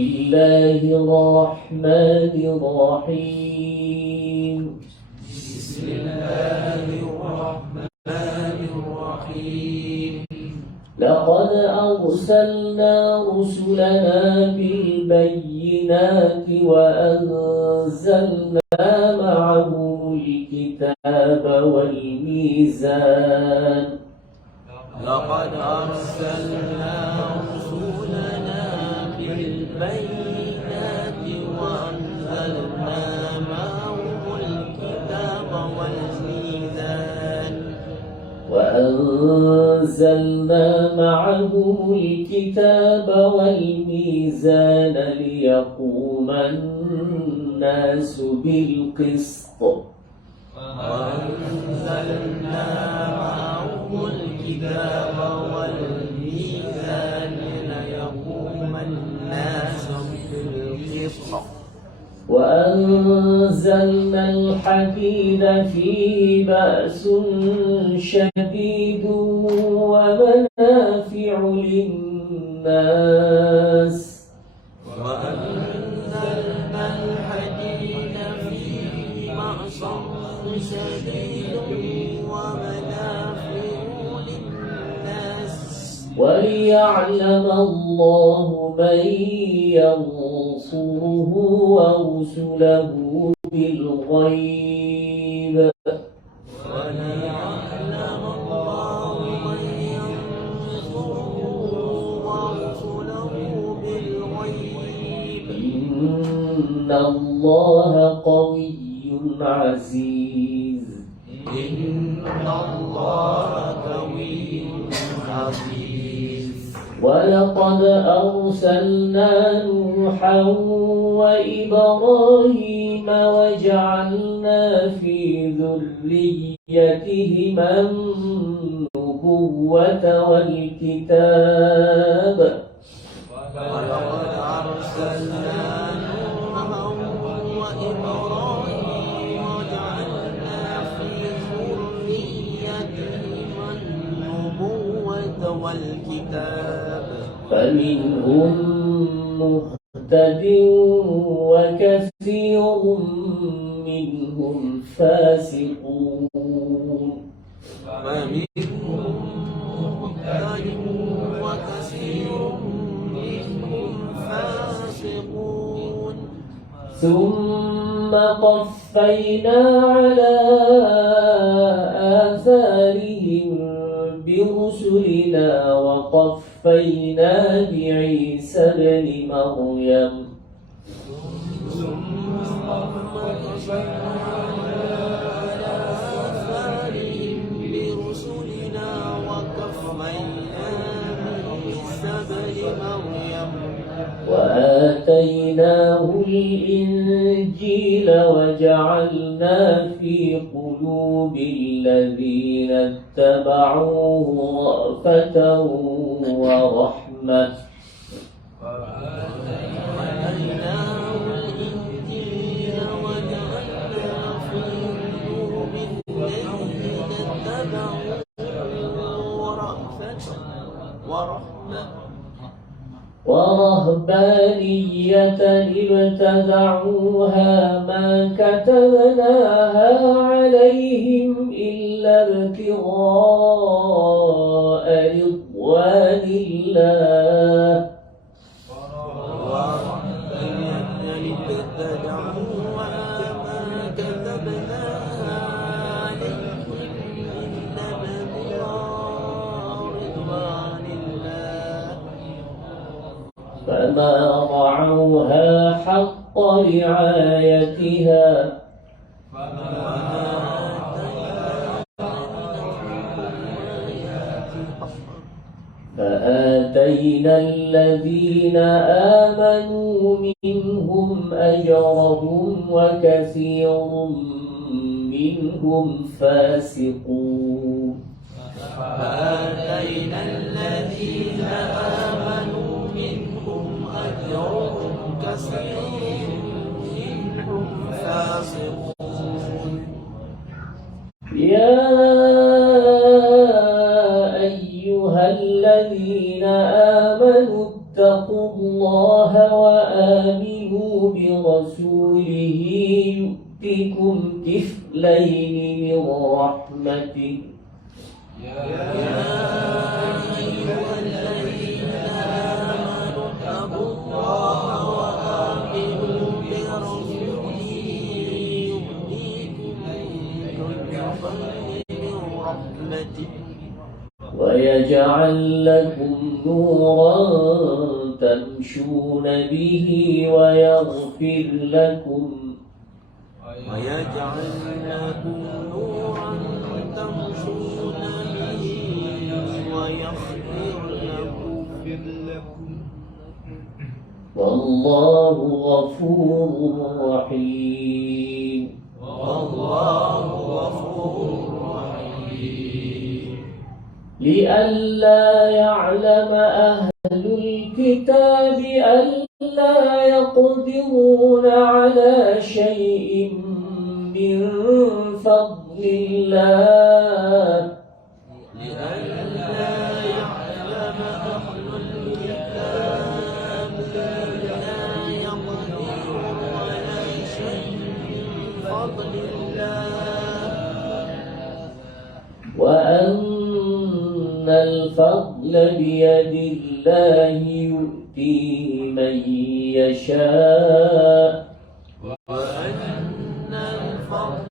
الله الرحمن الرحيم. بسم الله الرحمن الرحيم. لقد أرسلنا رسلنا بالبينات وأنزلنا معهم الكتاب والميزان. لقد أرسلنا رسلنا بالبينات وأنزلنا معهم الكتاب والميزان. وأنزلنا معهم الكتاب والميزان ليقوم الناس بالقسط. وأنزلنا معهم الكتاب والميزان ليقوم الناس بالقسط. وأنزلنا الحديد فيه بأس شديد ومنافع للناس. وأنزلنا الحديد فيه بأس شديد ومنافع للناس وليعلم الله من ينصره ورسله بالغيب. وليعلم الله من ينصره ورسله بالغيب. إن الله قوي عزيز. إن الله قوي عزيز. ولقد أرسلنا نوحا وإبراهيم وجعلنا في ذريتهما النبوة والكتاب. ولقد أرسلنا نوحا وإبراهيم وجعلنا في ذريتهما النبوة والكتاب. فمنهم مهتد وكثير منهم فاسقون. فمنهم مهتد وكثير منهم فاسقون. ثم قفينا على آثارهم برسلنا وقفينا بعيسى ابن مريم. ثم قفينا على آثارهم برسلنا وقفينا بعيسى ابن مريم. وآتيناه الإنجيل وجعلنا في قلوب الذين اتبعوه رأفة ورحمة. وآتيناه الإنجيل وجعلنا في قلوب الذين اتبعوه رأفة ورحمة. ورهبانية ابتدعوها ما كتبناها عليهم إلا ابتغاء رضوان الله. ورهبانية ابتدعوها ما كتبناها عليهم إلا ابتغاء رضوان الله. فما رعوها حق رعايتها. فآتينا الذين آمنوا منهم أجرهم وكثير منهم فاسقون. فآتينا الذين آمنوا منهم أجرهم كثير منهم فاسقون. يا أيها الذين آمنوا اتقوا الله آمنوا برسوله يؤتكم كفلين من رحمته يا أيها الذين آمنوا اتقوا الله وآمنوا برسوله يؤتكم كفلين من رحمته ويجعل لكم نورا تمشون به ويغفر لكم ويجعل لكم نورا تمشون به ويغفر لكم والله غفور رحيم والله غفور رحيم لئلا يعلم أهل الكتاب ألا يقدرون على شيء من فضل الله لئلا يعلم أهل الكتاب لا يقدرون على شيء من فضل الله وأن الفضل بيد الله يؤتيه من يشاء وأن الفضل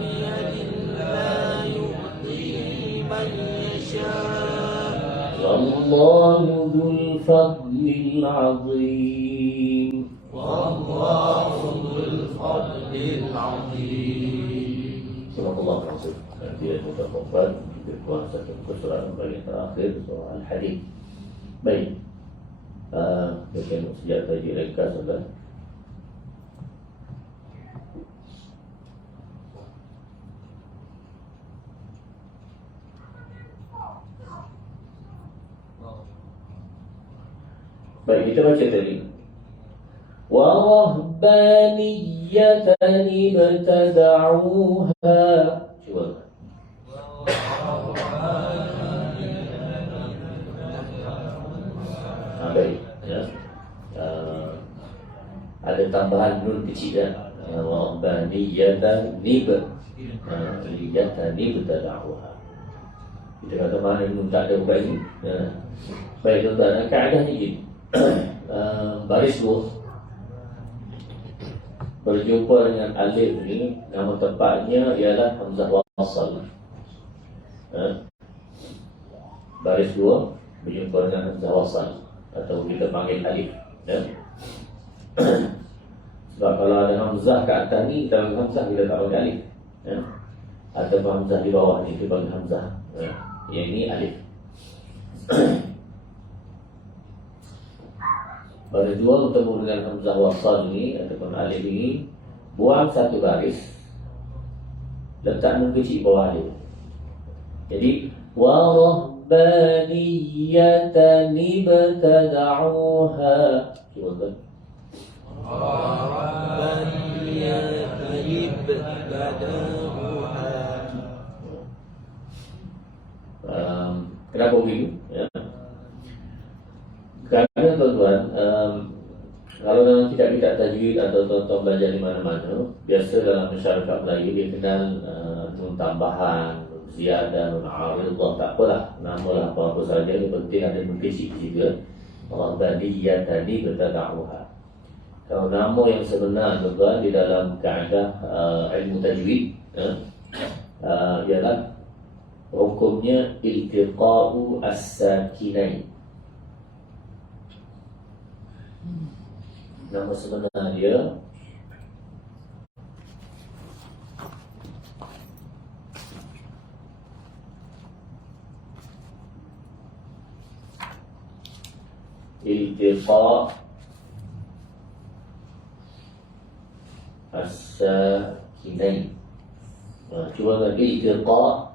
بيد الله يؤتيه من يشاء والله ذو الفضل العظيم والله ذو الفضل العظيم. صدق الله العظيم. Nanti ada mutafafat kita kuasa ke surah yang terakhir surah Al-Hadid. Baik. Mungkin sejak tadi ringkas sudah. Baik, kita baca tadi. Warahbaniyatan ibtada'uha. Cuba. Baik, ya. Ada tambahan nun kecil ya. Warahbaniyatan ibtada'uha. Kita kata mana nun tak ada bukan ini. Ya. Baik, tuan-tuan, kaedah ni gini. Baris dua berjumpa dengan alif ni, nama tepatnya ialah hamzah wasal. Baris dua berjumpa dengan hamzah wasal atau kita panggil alif. Sebab kalau ada hamzah kat atas ni, kita panggil hamzah, kita tak panggil alif. Atau hamzah di bawah ni, kita panggil hamzah. Yang ini alif. Baris dua bertemu dengan hamzah wasal ni ataupun alif ini, buang satu baris, letak nun kecil bawah dia. Jadi warahbaniyatan ibtada'uha. Cuba kan? Warahbaniyatan ibtada'uha. Kenapa begitu? Ya. Kerana tuan-tuan, kalau dalam kitab-kitab tajwid atau tuan-tuan belajar di mana-mana, biasa dalam masyarakat Melayu dia kenal nun tambahan, nun ziyadah, nun aridah, tak apalah, namalah apa-apa saja, yang penting ada nun kecil juga. Warahbaniyatan ibtada'uha. Kalau nama yang sebenar tuan-tuan di dalam kaedah ilmu tajwid ialah hukumnya iltiqa'u as-sakinain. Nama sebenar dia iltiqa' as-sakinain. Cuba lagi iltiqa'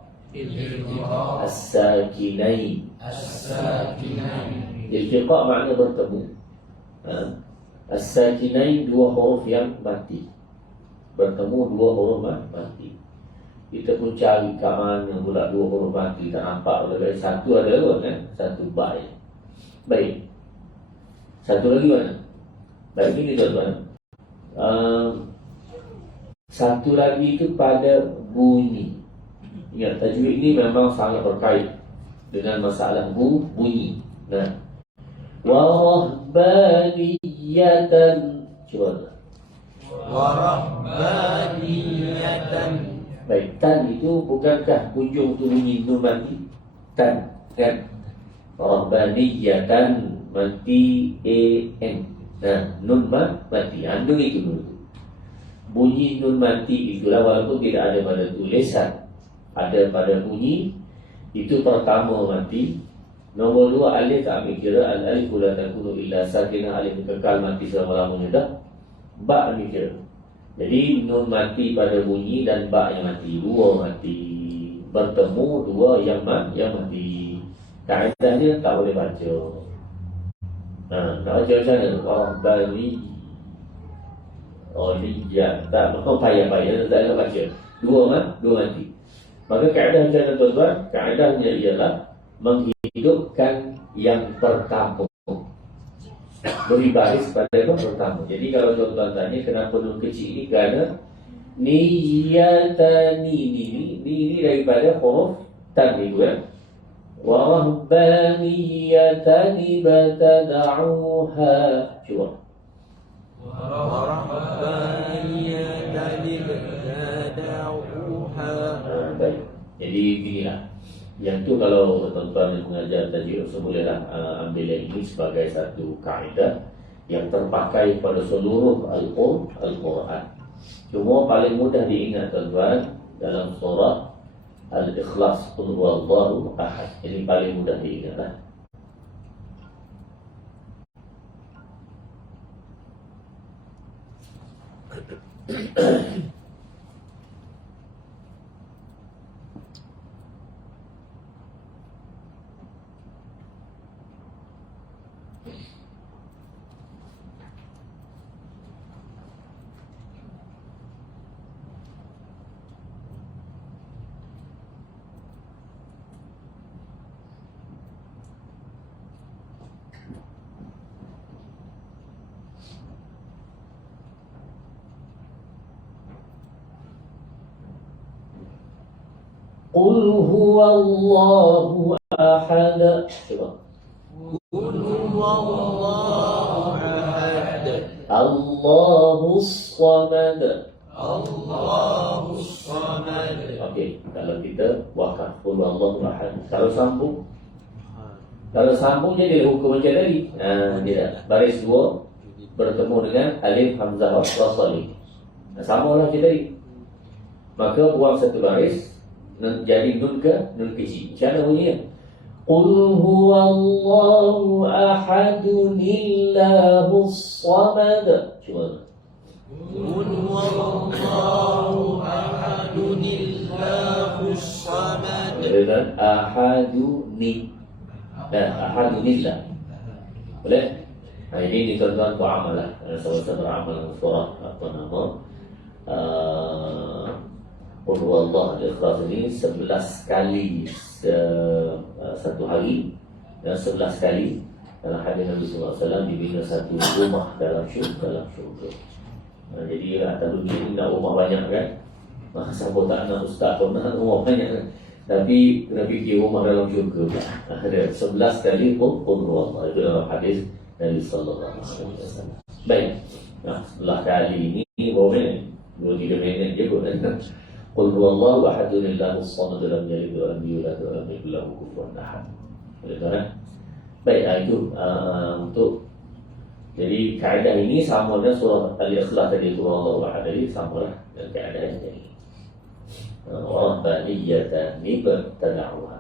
as-sakinain. Iltiqa' makna bertemu. As-sakinain dua huruf yang mati, bertemu dua huruf mati. Kita pun cari kat mana pula dua huruf mati, tak nampak. Kalau satu ada pun kan, satu ba. Baik, satu lagi mana? Dan ini tuan-tuan, satu lagi itu pada bunyi. Ingat, tajwid ini memang sangat berkait dengan masalah bunyi. Nah, warahbaniyatan. Coba. Warahbaniyatan. Baik, tan itu bukankah ujung tu bunyi nun mati? Tan, kan? Rahbaniyatan mati an. Nah, nun mati. Ambil itu dulu. Bunyi nun mati itulah walaupun tidak ada pada tulisan, ada pada bunyi. Itu pertama mati. Nombor dua, alif tak ambil kira. Al-alif la takunu illa sakinah. Alif kekal mati selama-lamanya dah. Ba ambil kira. Jadi nun mati pada bunyi dan ba yang mati. Dua mati. Bertemu dua yang mati. Kaedahnya tak boleh baca. Nak baca macam mana? Rabbani. Oh ni ya. Tak payah-payah. Tak nak baca. Dua mati. Maka kaedah macam mana tuan-tuan? Kaedahnya ialah menghidupkan yang pertama, beri baris pada yang pertama. Jadi kalau tuan-tuan tanya kenapa nun kecil ini, kerana niyatani ini daripada huruf tan itu ya. Wa rahbaniyatani batada'uha. Cuba. Warahbaniyatan batada'uha. Baik. Jadi beginilah. Yang tu kalau tuan-tuan yang mengajar tajwid bolehlah ambil yang ini sebagai satu kaedah yang terpakai pada seluruh Al-Quran. Cuma paling mudah diingat tuan-tuan dalam surah Al-Ikhlas, Qul huwallahu ahad. Ini paling mudah diingatlah. Qul huwallahu ahad. Coba. Qul huwallahu ahad. Allahus samad. Allahus samad. Okey, kalau kita wakaf qul huwallahu ahad. Kalau sambung jadi hukum macam tadi. Tidak. Baris dua bertemu dengan alif hamzah wasli. Samalah macam tadi. Maka buang satu baris, jadi nun kecil. Macam mana bunyinya? Qul huwallahu ahadun illahus samad. Cuba. Qul huwallahu ahadun illahus samad. Betul? Ahaduni. Ahadunillah. Boleh? Ini tuan-tuan beramal lah. Sama-sama beramal surah apa nama? Qul huwallahu al-ikhlas ini 11 kali satu hari dan 11 kali dalam hadis Nabi SAW dibina satu rumah dalam syurga. Jadi atas dunia ini nak rumah banyak kan? Siapa tak nak ustaz pun nak rumah banyak kan? Tapi kena fikir rumah dalam syurga pula. Ada 11 kali Qul huwallahu. Itu dalam hadis Nabi SAW. Baik. 11 kali ini berapa minit? 2-3 minit je pun kan? Qul huwallahu ahadun illahus samad lam yalid wa lam yulad wa lam yakul lahu kufuwan ahad. Boleh tak? Baik, itu untuk jadi kaedah ini sama dengan surah Al-Ikhlas tadi, surah Allah ahad tadi samalah dengan kaedah yang tadi. Rahbaniyatan batada'uha.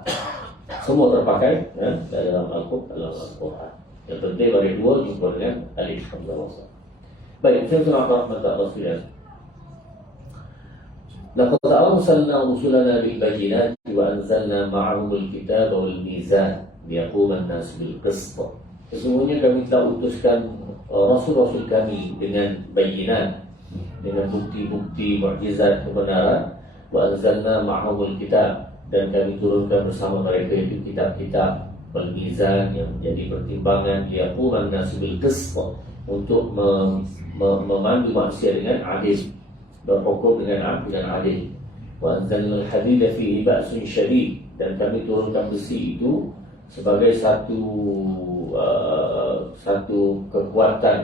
Semua terpakai dalam Al-Quran. Yang penting bagi dua jumpa dengan alif hamzah wasl. Baik, saya surah rahmatullah sekalian. Laqad arsalna rusulana bil bayyinati wa anzalna ma'ahumul kitaba wal mizan liyaquma an-nas bil qist. Sesungguhnya kami telah utuskan rasul-rasul kami dengan bayyinat, dengan bukti-bukti mukjizat kebenaran, wa anzalna ma'ahumul kitab, dan kami turunkan bersama mereka itu kitab-kitab wal mizan yang menjadi pertimbangan liyaquma an-nas bil qist, untuk memandu manusia dengan adil, berhukum dengan adil. Wa anzalna al-hadida fihi ba'sun syadid, dan kami turunkan besi itu sebagai satu kekuatan,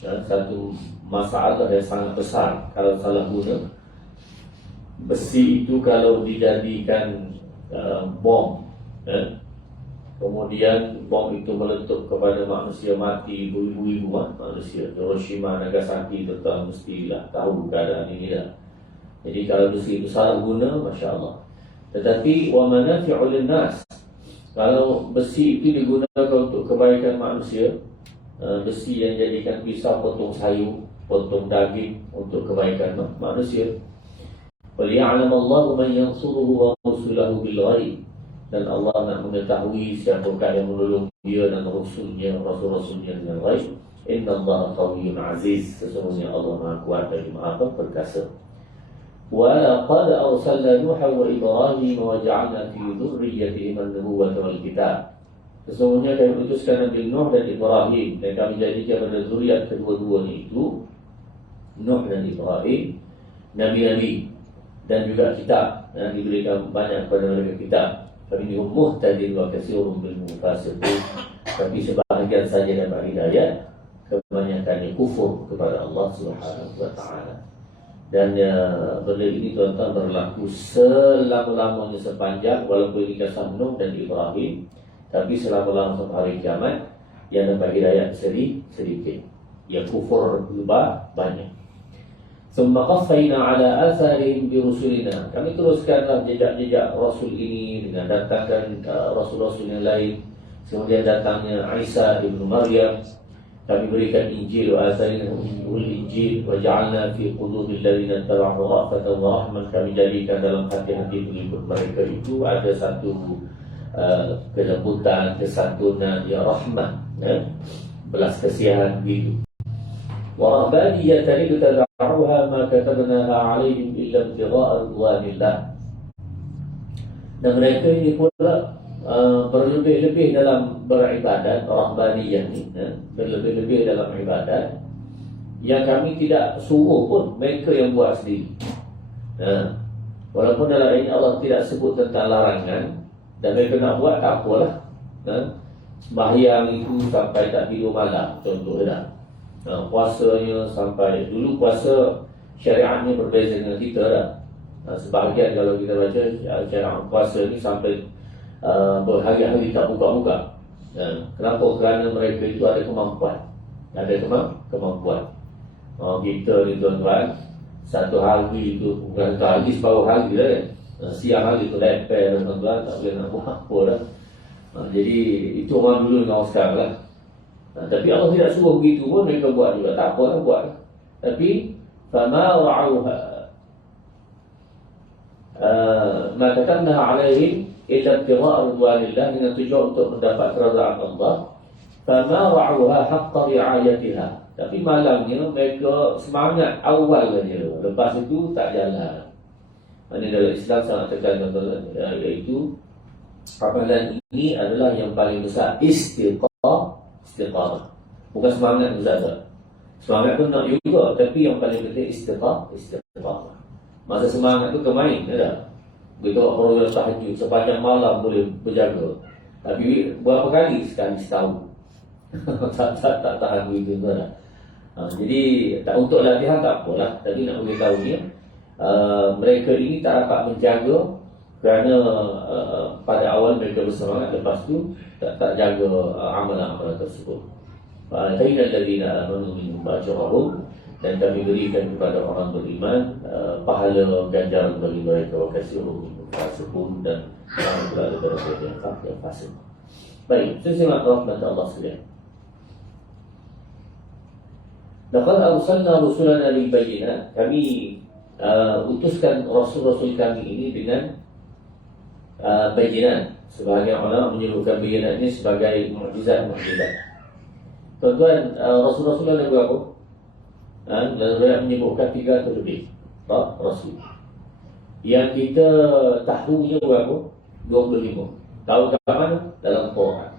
satu masalah yang sangat besar. Kalau salah guna besi itu, kalau dijadikan bom, kemudian bom itu meletup kepada manusia, mati beribu-ribu manusia. Hiroshima, Nagasaki, tuan mestilah tahu keadaan ini dah. Jadi kalau besi itu salah guna, Masya Allah. Tetapi wa manafi'u linnas, kalau besi itu digunakan untuk kebaikan manusia, besi yang jadikan pisau potong sayur, potong daging untuk kebaikan manusia. وَلِيَعْلَمَ اللَّهُ مَنْ يَنْصُرُهُ وَرُسُلَهُ بِالْغَيْبِ, dan Allah nak mengetahui siapakah yang menolong dia dan Rasul-Rasulnya dengan ghaib. Inna Allah qawiyyun aziz, sesungguhnya Allah Maha Kuat dan Maha Perkasa. وَلَقَدْ أَرْسَلْنَا نُوحًا وَإِبْرَاهِيمَ وَجَعَلْنَا فِي ذُرِّيَّتِهِمَا النُّبُوَّةَ وَالْكِتَابَ. Sesungguhnya kami utuskan Nabi Nuh dan Ibrahim, dan kami jadikan pada zuriat kedua-duanya itu, Nuh dan Ibrahim, nabi-nabi dan juga kitab, yang diberikan banyak kepada mereka kitab. Faminhum muhtadin wa katsirun minhum fasiqun. Tapi sebahagian saja dapat hidayah, kebanyakannya kufur kepada Allah Subhanahu wa taala. Dan benda ini tuan-tuan berlaku selama-lamanya sepanjang, walaupun ini kisah Nuh dan Ibrahim, tapi selama-lamanya sampai hari kiamat, yang dapat hidayah sedikit, yang kufur juga banyak. Summa qaffayna ala atharihim bi rusulina, kami teruskanlah jejak-jejak Rasul ini dengan datangkan Rasul-Rasul yang lain. Kemudian datangnya Isa ibnu Maryam, kami berikan Injil, wa atharina Injil, wa ja'alna fi qulubil ladzina tabauhu ra'fatan wa rahman, kami jadikan dalam hati-hati pengikut mereka itu ada satu kelembutan, kesantunan, ya rahmah, belas kasihan gitu. ورهبانية ابتدعوها ما كتبناها عليهم إلا ابتغاء رضوان الله. Dan mereka ini pula berlebih-lebih dalam beribadat, rahbaniyah ni, berlebih-lebih dalam ibadat, yang kami tidak suruh pun, mereka yang buat sendiri. Walaupun dalam ini Allah tidak sebut tentang larangan, dan mereka nak buat, tak apalah. Sembahyang itu sampai tak tidur malam, contohnya. Puasanya sampai, dulu puasa syariatnya berbeza dengan kita dah. Sebahagian kalau kita baca syariat puasa ni sampai berhari-hari tak buka-buka. Kenapa? Kerana mereka itu ada kemampuan. Kemampuan. Kita ni tuan-tuan, satu hari itu, bukan satu hari, separuh hari lah kan. Siang hari itu lepel tuan-tuan, tak boleh nak buat apa dah. Jadi itu orang dulu dengan orang sekarang lah. Tapi Allah tidak suruh begitu pun, mereka buat juga. Tak apa lah buat. Tapi fama ra'uha ma katabnaha 'alaihim illa ibtigha'a ridwanillah, dengan tujuan untuk mendapat keridaan Allah. Fama ra'uha haqqa ri'ayatiha, tapi malangnya mereka semangat awal saja, lepas itu tak jalan. Maknanya dalam Islam sangat tekan, iaitu amalan ini adalah yang paling besar, istiqamah. Bukan semangat saja. Semangat pun nak juga, tapi yang paling penting istiqamah. Masa semangat tu kemain dah. Begitu orang tahajud sepanjang malam boleh berjaga. Tapi berapa kali? Sekali setahun. tak tahan begitu dah. Jadi tak, untuk latihan tak apalah, tapi nak beritahu dia, mereka ini tak dapat menjaga kerana pada awal mereka bersemangat, lepas tu tak jaga amalan-amalan tersebut. Fa'ataina alladziina aamanu minhum ajrahum, dan kami berikan kepada orang beriman pahala ganjaran bagi mereka, wa katsirun minhum fasiqun, dan ramai pula daripada mereka yang fasik. Baik, sesimak rahmat Allah sekalian. Laqad arsalna rusulana bil bayyinat, kami utuskan rasul-rasul kami ini dengan bayyinat. Sebahagian ulama menyebutkan bayyinat ini sebagai mukjizat-mukjizat. Tuan-tuan, rasul-rasul ada berapa? Dan mereka menyebutkan 3 atau lebih rasul. Yang kita tahunya berapa? 25. Tahu kat mana? Dalam Quran.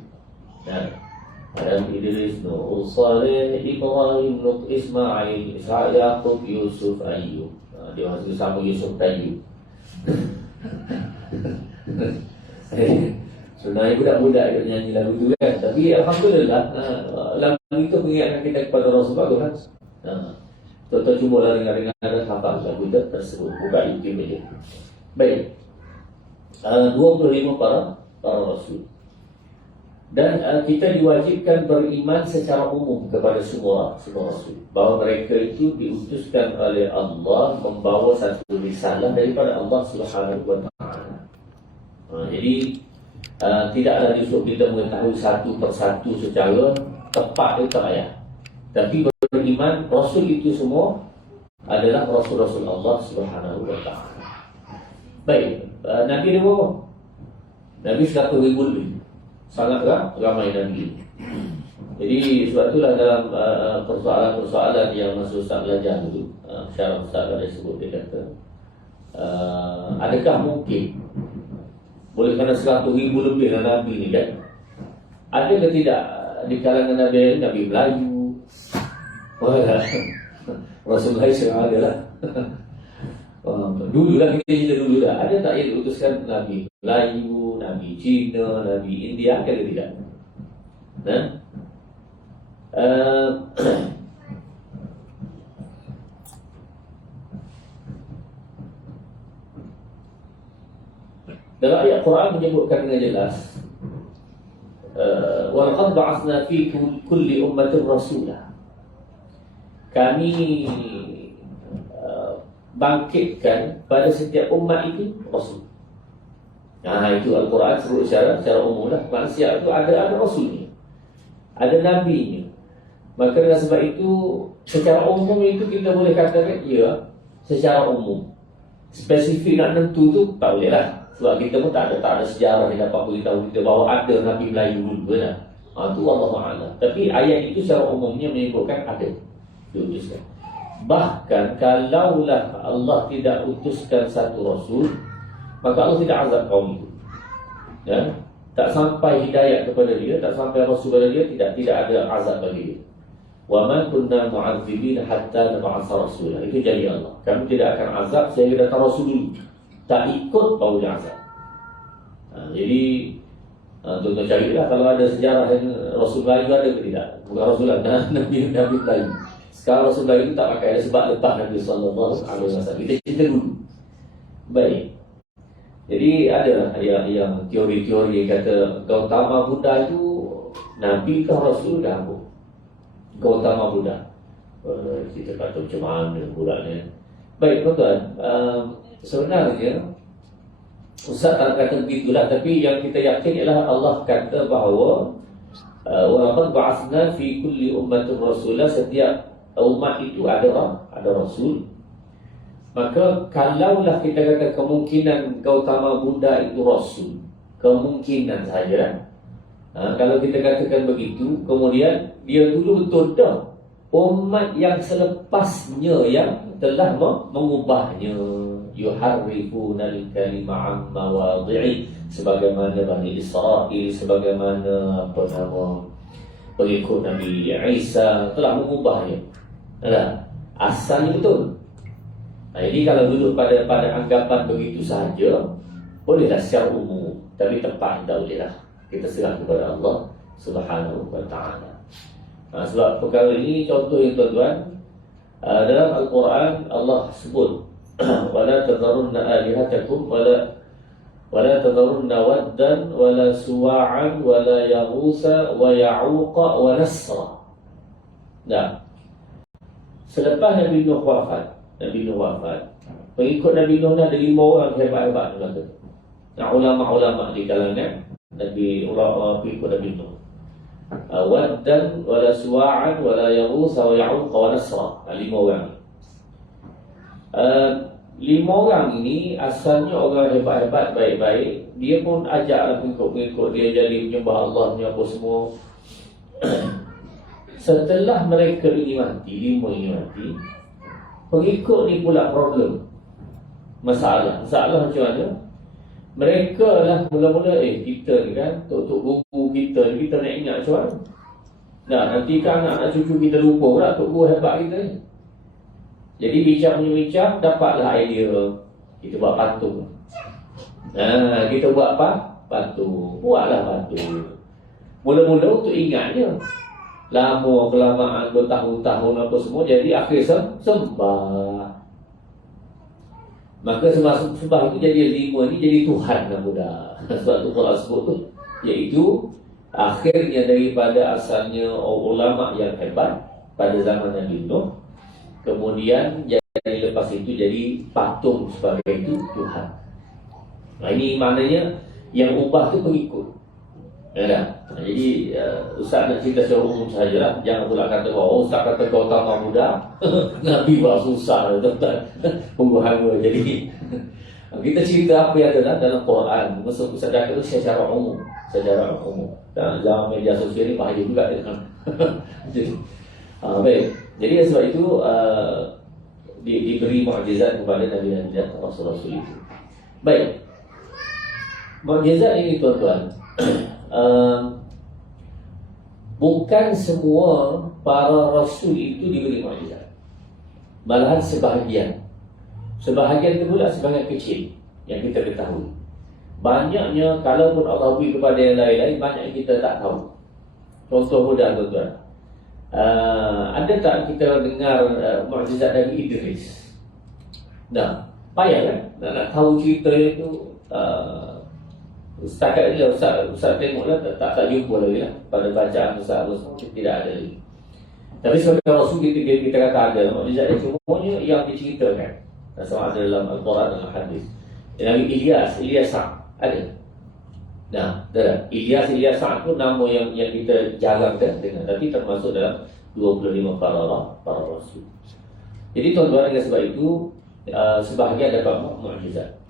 Ada Idris, Nuh, Saleh, Ibrahim, Lut, Ismail, Ishaq, Yaqub, Yusuf, Ayyub. Dia masih sama Yusuf Tayyub. Sebenarnya budak-budak yang nyanyi lagu itu kan. Tapi Alhamdulillah, lagu itu mengingatkan kita kepada Rasulullah kan. Tuan-tuan cubalah dengar-dengar dan hafal lagu itu tersebut. Buka YouTube aja. Baik. 25 para Rasul. Dan kita diwajibkan beriman secara umum kepada semua Rasul, bahawa mereka itu diutuskan oleh Allah membawa satu risalah daripada Allah Subhanahu wa Ta'ala. Jadi tidaklah disuruh kita mengetahui satu persatu secara tepat itu ayat, tapi beriman Rasul itu semua adalah Rasul-Rasul Allah Subhanahu wa Ta'ala. Baik, Nabi dia berapa? Nabi 100,000 lebih. Sangatlah ramai Nabi. Jadi sebab itulah dalam persoalan-persoalan yang masa Ustaz belajar dulu, syarah Ustaz ada sebut, dia kata adakah mungkin boleh kena 100,000 lebih Nabi ni kan? Ada ke tidak di kalangan Nabi Melayu? Rasul Melayu sekarang ada lah. Dulu lah, kita cerita dulu lah. Ada tak yang diutuskan Nabi Melayu, Nabi Cina, Nabi India, ada tidak? Nah, dalam ayat Quran menyebutkan dengan jelas, wa laqad ba'athna fi kulli ummatin rasulah. Kami bangkitkan pada setiap umat itu Rasul. Nah, itu Al-Quran sebut secara umum lah. Manusia itu ada Rasulnya, ada Nabinya. Maka dengan sebab itu secara umum itu kita boleh katakan ya, secara umum. Spesifik nak tentu tu tak boleh lah. Sebab kita pun tak ada sejarah yang dapat beritahu kita bahawa ada Nabi Melayu dulu lah. Itu Allahu'ala. Tapi ayat itu secara umumnya menyebutkan ada diutuskan. Bahkan kalaulah Allah tidak utuskan satu Rasul, maka Allah tidak azab kaum itu. Ya? Tak sampai hidayat kepada dia, tak sampai Rasul kepada dia, tidak ada azab bagi dia. Wa ma kunna mu'adzibina hatta nab'atha rasulah. Itu janji Allah. Kami tidak akan azab sehingga datang Rasul dulu. Tak ikut baru dia azab. Jadi tuan-tuan carilah kalau ada sejarah yang Rasul Melayu ada ke tidak. Bukan Rasul lah, Nabi Melayu. Sekarang Rasul Melayu itu tak pakai, ada sebab lepas Nabi SAW. Kita cerita dulu. Baik. Jadi ada yang teori-teori yang kata Gautama Buddha itu Nabi ke Rasul dah apa? Gautama Buddha. Kita kata macam mana buddhanya. Baik tuan-tuan, sebenarnya Ustaz tak kata begitulah, tapi yang kita yakin ialah Allah kata bahawa wa laqad ba'athna fi kulli ummatin rasulah, setiap umat itu ada Rasul. Maka kalaulah kita kata kemungkinan Gautama Buddha itu Rasul, kemungkinan saja. Kalau kita katakan begitu, kemudian dia dulu betul dah umat yang selepasnya yang telah mengubahnya, yuharrifuna al-kalima 'an mawadhi'i, sebagaimana Bani Israel, sebagaimana pengikut Nabi Isa telah mengubahnya. Asalnya betul. Jadi kalau duduk pada anggapan begitu sahaja, bolehlah secara umum, tapi tepat tak bolehlah. Kita serah kepada Allah Subhanahu wa Ta'ala. Sebab perkara ini contoh yang tuan-tuan, dalam Al-Quran Allah sebut wala tadharunna alihatakum wala tadharunna waddan wala suwa'an wala yaghusa wa ya'uqa wa nasra. Selepas Nabi Nuh wafat, pengikut Nabi Nuh ada 5 orang hebat-hebat tu. Ulama-ulama di kalangan Nabi, pengikut Nabi Nuh. Waddan wala suwa'an wala yaghus wa ya'uq wa nasra. 5 orang. 5 orang ini asalnya orang hebat-hebat, baik-baik. Dia pun ajaklah pengikut-pengikut dia jadi menyembah Allah apa semua. Setelah mereka ini mati, 5 ini mati, pengikut ni pula problem. Masalah macam mana? Mereka lah mula-mula kita ni kan, tok guru kita ni, kita nak ingat macam mana? Nah, nanti kan anak cucu kita lupa pula tok guru hebat kita ni. Jadi bincang-bincang dapatlah idea kita buat patung. Nah, kita buat apa? Patung. Buatlah patung. Mula-mula untuk ingatnya. Lama kelamaan bertahun-tahun apa semua, jadi akhir sembah. Maka sembah itu jadi 5 ni jadi Tuhan nama dah. Sebab tu Quran sebut tu, iaitu akhirnya daripada asalnya ulama yang hebat pada zaman Nabi Nuh, kemudian jadi lepas itu jadi patung sebagai itu Tuhan. Nah, ini maknanya yang ubah tu pengikut. Ya kan? Jadi Ustaz nak cerita secara umum sahajalah. Jangan pula kata Ustaz kata kau tambah muda Nabi buat susah tuan-tuan. Pembuhangan. Jadi kita cerita apa yang ada dalam Quran. Maksud Ustaz cakap itu secara umum. Secara umum. Dan zaman media sosial ni bahaya juga. Jadi, baik. Jadi sebab itu diberi mukjizat kepada Nabi dan Rasul-Rasul itu. Baik. Mukjizat ini tuan-tuan, bukan semua para rasul itu diberi mukjizat. Malahan sebahagian itu pula sebahagian kecil yang kita ketahui. Banyaknya kalaupun Allah beri kepada yang lain-lain, banyak yang kita tak tahu. Contoh mudah tuan-tuan, ada tak kita dengar mukjizat dari Idris? Nah, payah kan nak tahu cerita itu. Setakat ni Ustaz tengoklah tak jumpa lagi lah. Pada bacaan Ustaz tidak ada lagi. Tapi sebagai Rasul kita kata ada mukjizat dia, semuanya yang diceritakan sama ada dalam Al-Quran dan Al-Hadis. Nabi Ilyas ada. Nah, Ilyas tu nama yang kita jarang dengar, tapi termasuk dalam 25 para Rasul. Jadi tuan-tuan, dengan sebab itu sebahagian dapat mukjizat.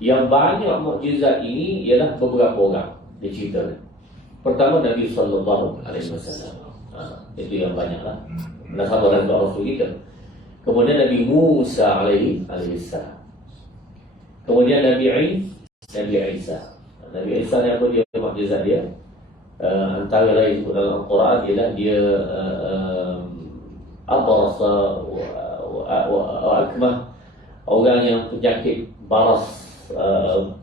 Yang banyak mukjizat ini ialah beberapa orang diceritakan. Pertama Nabi sallallahu alaihi wasallam. Itu yang banyaklah. Nasabah dan Rasul kita. Kemudian Nabi Musa alaihi salam. Kemudian Nabi Isa. Nabi Isa ni apa dia mukjizat dia? Antara lain dalam Al-Quran ialah dia abrasa wa akmah, orang yang penyakit baras,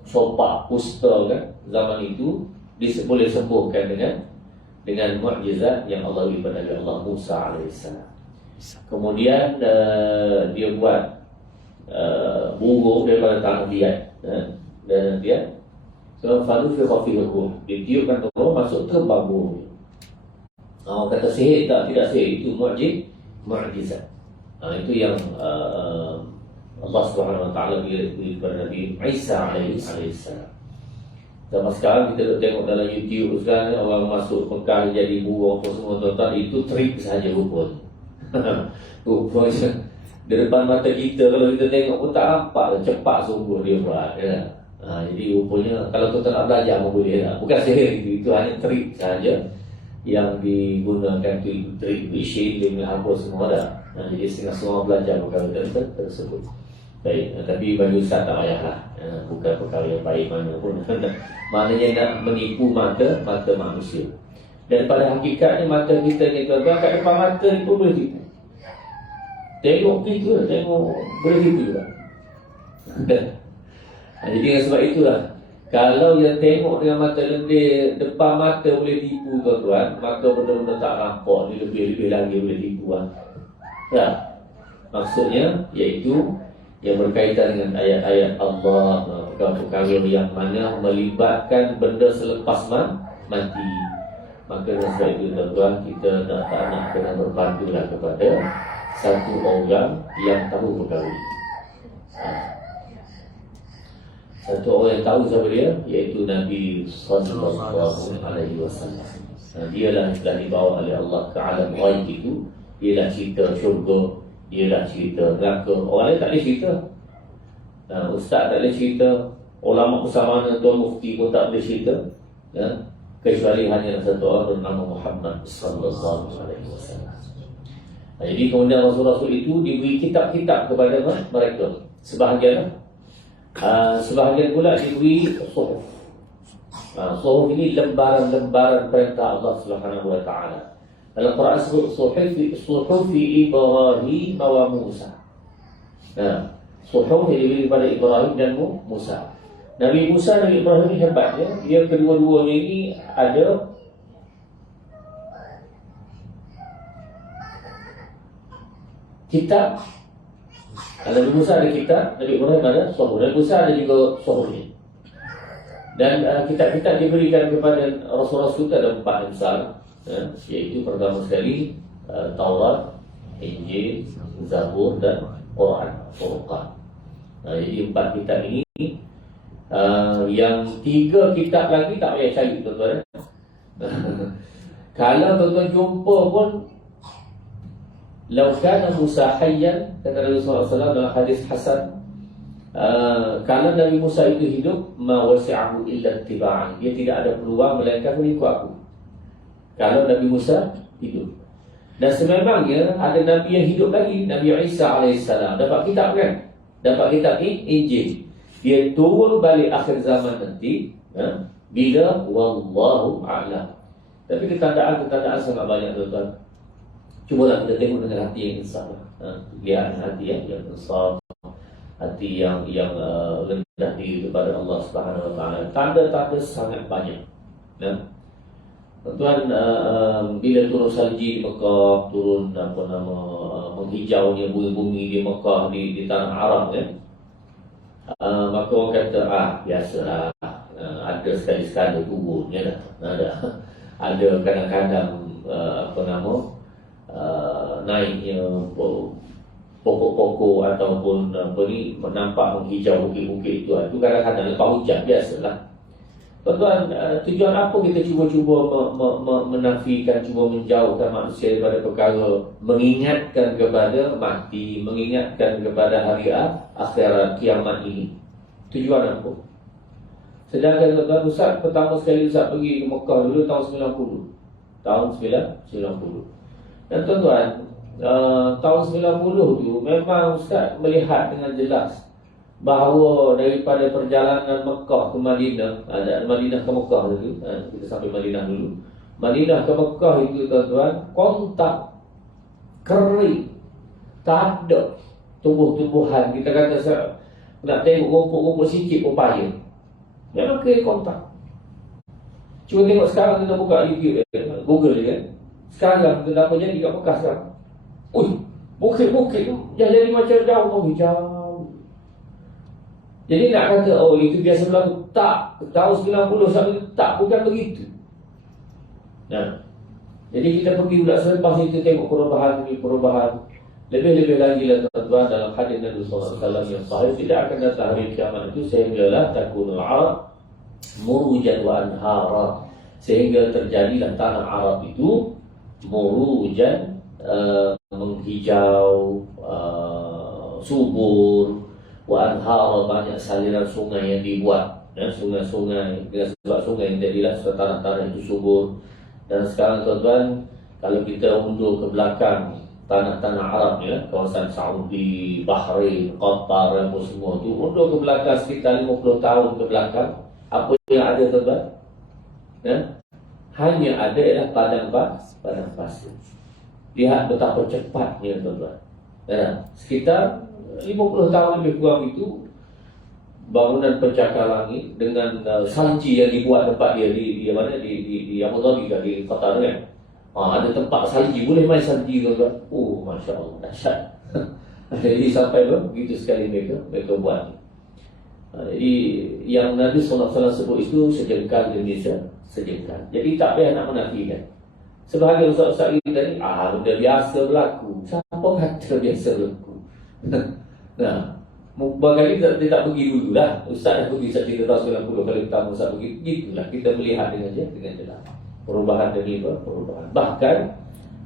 sopak, kusta kan, zaman itu boleh sembuhkan dengan mukjizat yang Allah beri pada Nabi Allah Musa alaihissalam. Kemudian dia buat burung daripada tanah liat, dan dia falu fi khafiruh, dia tiupkan burung masuk terbang burung. Kata sihir tak, tidak sihir, itu mukjizat. Itu yang Allah Subhanahu Wa Taala beri kepada Nabi Isa alaihissalam. Zaman sekarang kita tengok dalam YouTube sekarang, orang masuk Mekah jadi burung apa semua, tuan-tuan, itu trik sahaja rupanya. Rupanya di depan mata kita, kalau kita tengok pun tak nampak, cepat sungguh dia buat ya. Jadi rupanya kalau kita nak belajar pun boleh lah. Bukan sihir itu hanya trik sahaja yang digunakan, itu trik shading apa semua dah. Jadi setengah semua belajar perkara tersebut. Baik, tapi bagi Ustaz tak payahlah. Bukan perkara yang baik mana pun. Maknanya nak menipu mata manusia. Dan pada hakikatnya mata kita ni tuan-tuan, kat depan mata ni pun boleh tipu. Tengok gitu, tengok boleh tipu juga. Jadi dengan sebab itulah, kalau yang tengok dengan mata lendir, depan mata boleh tipu tuan-tuan, maka benda-benda tak nampak ni lebih-lebih lagi boleh tipu lah. Maksudnya iaitu yang berkaitan dengan ayat-ayat Allah, perkara yang mana melibatkan benda selepas mati. Maka dengan sebab itu tuan-tuan, kita tak nak kena berpandulah kepada satu orang yang tahu perkara ini. Satu orang yang tahu siapa dia, iaitu Nabi sallallahu alaihi wasallam. Dialah yang telah dibawa oleh Allah ke alam ghaib itu. Ialah cerita syurga, ialah cerita neraka. Orang lain tak boleh cerita. Ustaz tak boleh cerita, ulama bersama Tuan Mufti pun tak boleh cerita, kecuali hanya satu orang bernama Muhammad sallallahu alaihi wasallam. Jadi kemudian Rasul-Rasul itu diberi kitab-kitab kepada mereka. Sebahagian pula diberi suhuf. Suhuf ini lembaran-lembaran perintah Allah Subhanahu Wa Taala. Dalam Quran sebut suhufi Ibrahim wa Musa. Nah, suhuf yang diberi kepada Ibrahim dan Musa. Nabi Musa dan Nabi Ibrahim ini hebatnya, dia kedua-duanya ini ada kitab. Nabi Musa ada kitab, Nabi Ibrahim ada suhuf. Nabi Musa ada juga suhufnya. Dan kitab-kitab diberikan kepada Rasul-Rasul itu ada 4 yang besar, iaitu pertama sekali Taurat, Injil, Zabur dan Quran, Furqan. Jadi 4 kitab ini, yang 3 kitab lagi tak payah cari tuan-tuan. Kalau tuan-tuan jumpa pun, "Lau kana Musa hayyan," kata Nabi SAW dalam hadis Hasan, kalau Nabi Musa itu hidup, "ma wasi'ahu illa ittiba'an." Dia tidak ada peluang melainkan mengikut aku. Kalau Nabi Musa hidup. Dan sememangnya ada Nabi yang hidup lagi, Nabi Isa AS. Dapat kitab kan? Dapat kitab Injil. Dia turun balik akhir zaman nanti, bila wallahu a'lam. Tapi ketandaan sangat banyak tuan-tuan. Cubalah kita tengok dengan hati yang insaf. Lihat hati yang insaf, hati yang rendah diri kepada Allah Subhanahu Wa Taala. Tanda-tanda sangat banyak. Tuan, bila turun salji di Mekah, turun menghijaunya bumi-bumi di Mekah, di tanah Arab kan, maka orang kata biasalah, ada sekali-sekala kuburnya dah. Ada kadang-kadang naiknya pokok-pokok ataupun nampak menghijau bukit-bukit itu kadang-kadang lepas hujan, biasalah. Tuan-tuan, tujuan apa kita cuba-cuba menafikan, cuba menjauhkan manusia daripada perkara mengingatkan kepada mati, mengingatkan kepada hari akhirat, kiamat ini? Tujuan apa? Sedangkan tuan-tuan, Ustaz pertama sekali Ustaz pergi ke Mekah dulu tahun 90. Tahun 90. Dan tuan-tuan, tahun 90 tu memang Ustaz melihat dengan jelas bahawa daripada perjalanan Mekah ke Madinah, Madinah ke Mekah dulu, kita sampai Madinah dulu. Madinah ke Mekah itu tuan-tuan, kontak kering, tak ada tumbuh-tumbuhan. Kita kata nak tengok rumput-rumput sikit pun payah. Memang kering kontak. Cuba tengok sekarang, kita buka YouTube, Google kan. Sekarang kita apa jadi kat Mekah sekarang? Bukit-bukit tu dah jadi macam daun hijau. Jadi nak kata itu biasa berlaku, tak. Tahun 90 sampai tak, bukan begitu. Jadi kita pergi pula selepas itu tengok perubahan demi perubahan. Lebih-lebih lagi lah tuan-tuan, dalam hadis Nabi SAW yang sahih, tidak akan datang hari kiamat itu sehinggalah takunul Arab murujan wa anhara, sehingga terjadilah tanah Arab itu murujan, menghijau, subur, wa anhara, banyak saliran sungai yang dibuat, sungai-sungai. Sebab sungai yang jadilah tanah-tanah itu subur. Dan sekarang tuan-tuan, kalau kita undur ke belakang tanah-tanah Arab kawasan Saudi, Bahrain, Qatar, apa semua tu, undur ke belakang sekitar 50 tahun ke belakang, apa yang ada tuan-tuan? Hanya ada ialah padang pasir. Lihat betapa cepatnya tuan-tuan. Sekitar 50 tahun lebih kurang itu, bangunan pencakar langit dengan salji yang dibuat tempat dia di mana, di Abu Dhabi kan, di Qatar kan. Ada tempat salji, boleh main salji tuan-tuan. Masya Allah, dahsyat. Jadi sampai begitu sekali mereka buat. Jadi yang Nabi SAW sebut itu sejengkal demi sejengkal. Jadi tak payah nak menafikan. Sebahagian ustaz-ustaz kita ni, benda biasa berlaku. Siapa kata biasa berlaku? Barangkali dia tak pergi dulu lah. Ustaz yang pergi satu tahun 90, kalau kita Ustaz pergi, gitulah kita melihat dengan jelas perubahan demi perubahan. Bahkan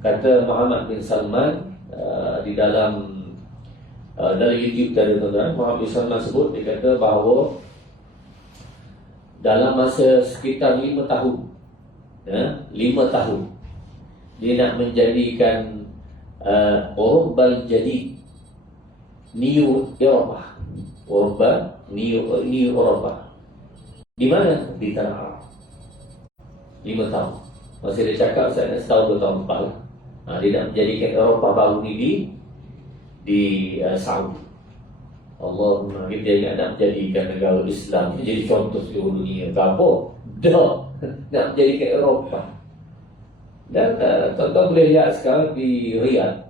kata Muhammad bin Salman di dalam YouTube tadi tuan-tuan, Muhammad bin Salman sebut, dia kata bahawa dalam masa sekitar 5 tahun, 5 tahun dia nak menjadikan Urban jadi New Eropa. New Eropa. Di mana? Di tanah Arab. 5 tahun. Masih dia cakap saya setahun 2 tahun lepas lah. Dia nak menjadikan Eropah baru ni di Saudi. Allahumma dia nak menjadikan negara Islam jadi contoh seluruh dunia. Apa? Dah nak menjadikan Eropah. Dan tuan-tuan boleh lihat sekarang di Riyadh,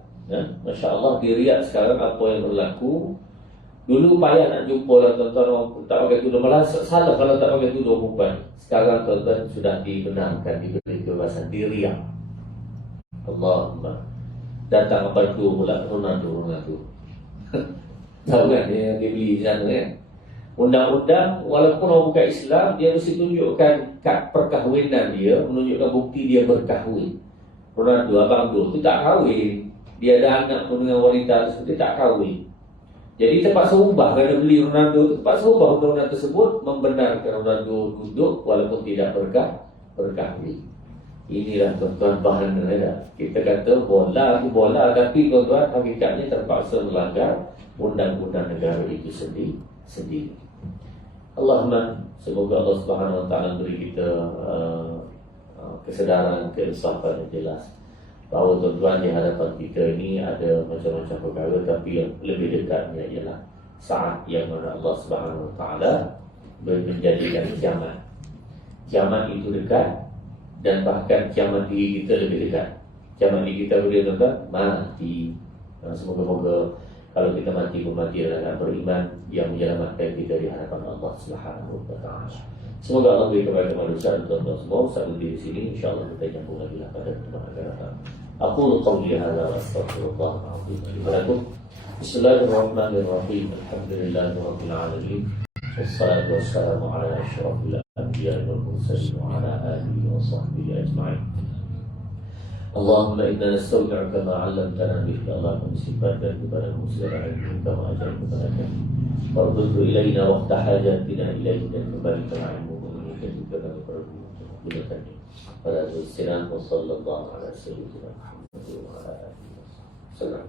Masya Allah di Riyadh sekarang apa yang berlaku. Dulu payah nak jumpa lah tuan-tuan orang tak pakai tudung. Malah salah kalau tak pakai tudung perempuan. Sekarang tuan-tuan sudah dibenarkan, diberi kebebasan di Riyadh. Allahumma. Datang apa itu pula Ronaldo. Tahu kan dia beli di sana kan. Undang-undang walaupun orang bukan Islam, dia mesti tunjukkan kad perkahwinan dia, menunjukkan bukti dia berkahwin. Ronaldo, abang tu tak kahwin. Dia ada anak pun dengan wanita tersebut, dia tak kahwin. Jadi terpaksa ubah, kerana beli Ronaldo tu terpaksa ubah undang-undang tersebut, membenarkan Ronaldo duduk walaupun tidak berkahwin. Inilah tuan-tuan bahan kita kata bola itu bola, tapi tuan-tuan hakikatnya terpaksa melanggar undang-undang negara itu sendiri. Allahumma, semoga Allah Subhanahu Wa Taala beri kita kesedaran, keinsafan yang jelas bahawa tuan-tuan di hadapan kita ini ada macam-macam perkara, tapi yang lebih dekatnya ialah saat yang mana Allah Subhanahu Wa Taala menjadikan kiamat. Kiamat itu dekat, dan bahkan kiamat diri kita lebih dekat. Kiamat diri kita boleh tuan-tuan mati. Semoga-moga kalau kita mati adalah beriman yang menyelamatkan kita di hadapan Allah Subhanahu Wa Taala. Semoga Allah beri kepada manusia dan tuan-tuan semua. Sampai di sini, insyaAllah kita nyambung lagi pada pertemuan akan datang. Aku qawli hadza wa astaghfirullah al-azim li wa lakum. Bismillahirrahmanirrahim. Alhamdulillahirabbil alamin. Wassalatu wassalamu ala asyrafil anbiya'i wal mursalin wa ala alihi wa sahbihi ajma'in. Allahumma inna nastaudi'uka ma 'allamtana bihi Allahumma sifataka kepada muslimin ilmu kama ajarta kepada kami. Warzuqhu ilaina waqta hajatina ilaika dan kembalikan ilmu mengingat juga kami perlu gunakannya. Pada sayyidina sallallahu alaihi wasallam wa ala alihi wasallam.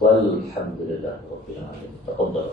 Walhamdulillah rabbil alamin. Taqabbal.